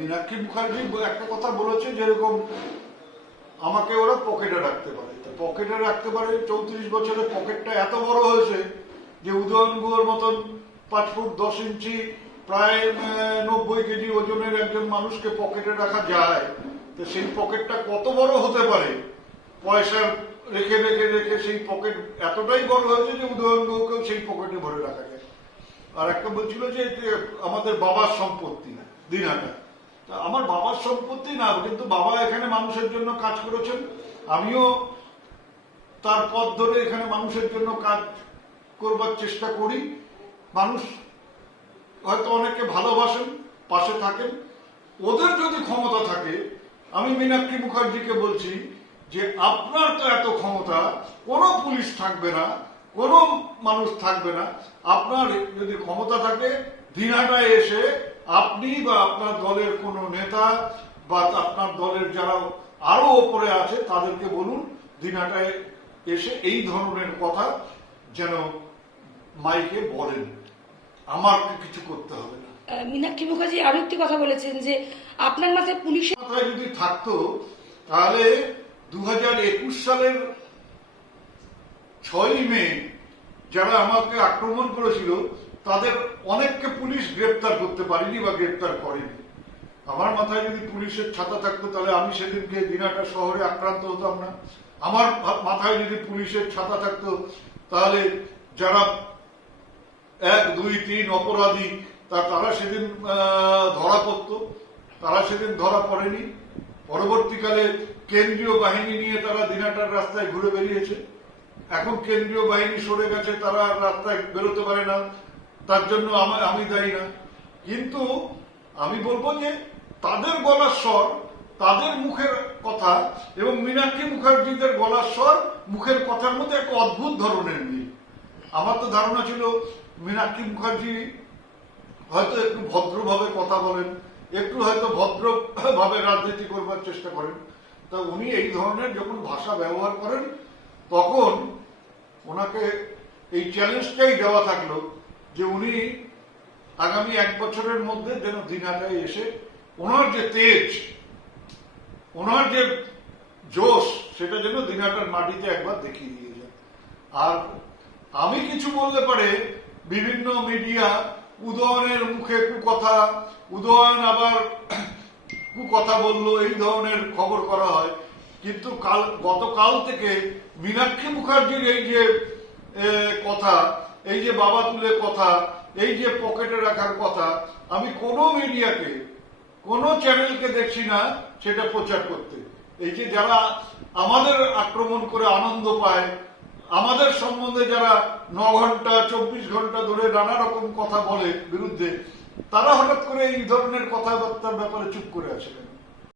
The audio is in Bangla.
মীনাক্ষী মুখার্জি একটা কথা বলেছে, যেরকম আমাকে ওরা পকেটে রাখতে পারে, পকেটে রাখতে পারে। 34 বছরে পকেটটা এত বড় হয়েছে যে উদয়ন গুহর মতন 5 ফুট 10 ইঞ্চি প্রায় 90 কেজি ওজনের একজন মানুষকে পকেটে রাখা যায়, তো সেই পকেটটা কত বড় হতে পারে। পয়সা রেখে রেখে রেখে সেই পকেট এতটাই বড় হয়েছে যে উদয়ন গুহকেও সেই পকেটে ভরে রাখা যায়। আর একটা বলছিল যে আমাদের বাবার সম্পত্তি দিনহাটা, আমার বাবার সম্পত্তি না, কিন্তু বাবা এখানে মানুষের জন্য কাজ করেছেন, আমিও তার পথ ধরে এখানে মানুষের জন্য কাজ করবার চেষ্টা করি। মানুষ হয়তো অনেকে ভালোবাসেন, পাশে থাকেন। ওদের যদি ক্ষমতা থাকে, আমি মীনাক্ষী মুখার্জিকে বলছি যে আপনার তো এত ক্ষমতা, কোনো পুলিশ থাকবে না, কোনো মানুষ থাকবে না। আপনার যদি ক্ষমতা থাকে, দিনহাটায় এসে আপনি বা আপনার দলের কোনো নেতা বা আপনার দলের যারা আরো ওপরে আছে তাদেরকে বলুন দিনহাটায় এসে এই ধরনের কথা যেন মাইকে বলেন, আমার কিছু করতে হবে না। মীনাক্ষী মুখার্জি আরো একটি কথা বলেছেন যে আপনার মাথায় পুলিশের মাথায় যদি থাকতো তাহলে 2021 সালের 6ই মে যারা আমাকে আক্রমণ করেছিল তাদের অনেককে পুলিশ গ্রেপ্তার করতে পারেনি বা গ্রেপ্তার করেনি। আমার মাথায় যদি পুলিশের ছাতা থাকতো তাহলে আমি সেদিনকে দিনহাটা শহরে আক্রান্ত হতাম না। আমার মাথায় যদি পুলিশের ছাতা থাকতো তাহলে যারা 1, 2, 3 অপরাধী তারা সেদিন ধরা পড়তো, তারা সেদিন ধরা পড়েনি। পরবর্তীকালে কেন্দ্রীয় বাহিনী নিয়ে তারা দিনহাটার রাস্তায় ঘুরে বেরিয়েছে। এখন কেন্দ্রীয় বাহিনী সরে গেছে, তারা রাস্তায় বেরোতে পারে না, তার জন্য আমি দায়ী না। কিন্তু আমি বলবো যে তাদের গলার স্বর, তাদের মুখের কথা এবং মীনাক্ষী মুখার্জিদের গলার স্বর, মুখের কথার মধ্যে একটা অদ্ভুত ধরনের মিল। আমার তো ধারণা ছিল মীনাক্ষী মুখার্জি হয়তো একটু ভদ্রভাবে কথা বলেন, একটু হয়তো ভদ্রভাবে রাজনীতি করবার চেষ্টা করেন। তা উনি এই ধরনের যখন ভাষা ব্যবহার করেন তখন ওনাকে এই চ্যালেঞ্জটাই দেওয়া থাকলো যে উনি আগামী 1 বছরের মধ্যে যেন দিনহাটায় এসে ওনার যে তেজ, ওনার যে জোশ, সেটা যেন দিনহাটার মাটিতে একবার দেখিয়ে দিয়ে যায়। আর আমি কিছু বললে পারে বিভিন্ন মিডিয়া উদয়নের মুখে কুকথা, উদয়ন আবার কুকথা বললো, এই ধরনের খবর করা হয়। কিন্তু গতকাল থেকে মীনাক্ষী মুখার্জির এই যে কথা, এই যে বাবা তুলে কথা, এই যে পকেটে রাখার কথা, আমি কোনো মিডিয়াকে, কোনো চ্যানেলকে দেখছি না সেটা প্রচার করতে। এই যে যারা আমাদের আক্রমণ করে আনন্দ পায়, আমাদের সম্বন্ধে যারা 9 ঘন্টা 24 ঘন্টা ধরে নানা রকম কথা বলে বিরুদ্ধে, তারা হঠাৎ করে এই ধরনের কথাবার্তার ব্যাপারে চুপ করে আছে কেন?